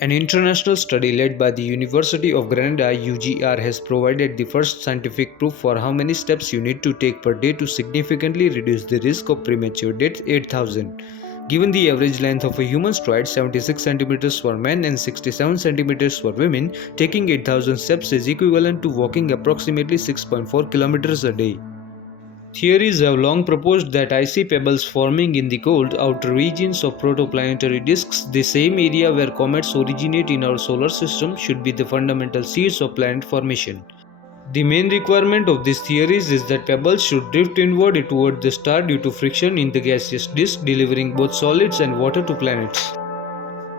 An international study led by the University of Granada (UGR) has provided the first scientific proof for how many steps you need to take per day to significantly reduce the risk of premature death: 8,000. Given the average length of a human stride, 76 centimeters for men and 67 centimeters for women, taking 8,000 steps is equivalent to walking approximately 6.4 kilometers a day. Theories have long proposed that icy pebbles forming in the cold outer regions of protoplanetary disks, the same area where comets originate in our solar system, should be the fundamental seeds of planet formation. The main requirement of these theories is that pebbles should drift inward toward the star due to friction in the gaseous disk, delivering both solids and water to planets.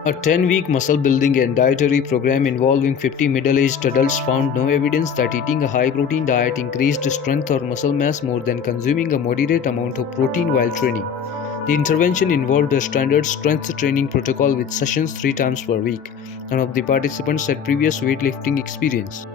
A 10-week muscle-building and dietary program involving 50 middle-aged adults found no evidence that eating a high-protein diet increased strength or muscle mass more than consuming a moderate amount of protein while training. The intervention involved a standard strength training protocol with sessions 3 times per week. None of the participants had previous weightlifting experience.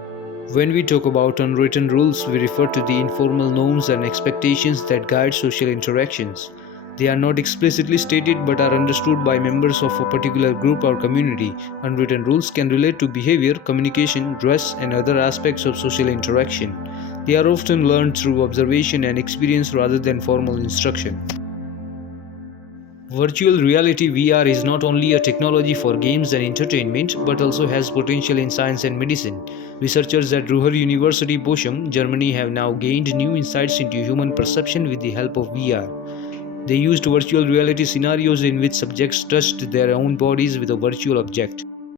When we talk about unwritten rules, we refer to the informal norms and expectations that guide social interactions. They are not explicitly stated but are understood by members of a particular group or community. Unwritten rules can relate to behavior, communication, dress, and other aspects of social interaction. They are often learned through observation and experience rather than formal instruction. Virtual reality (VR) is not only a technology for games and entertainment but also has potential in science and medicine. Researchers at Ruhr University Bochum, Germany have now gained new insights into human perception with the help of VR. They used virtual reality scenarios in which subjects touched their own bodies with a virtual object.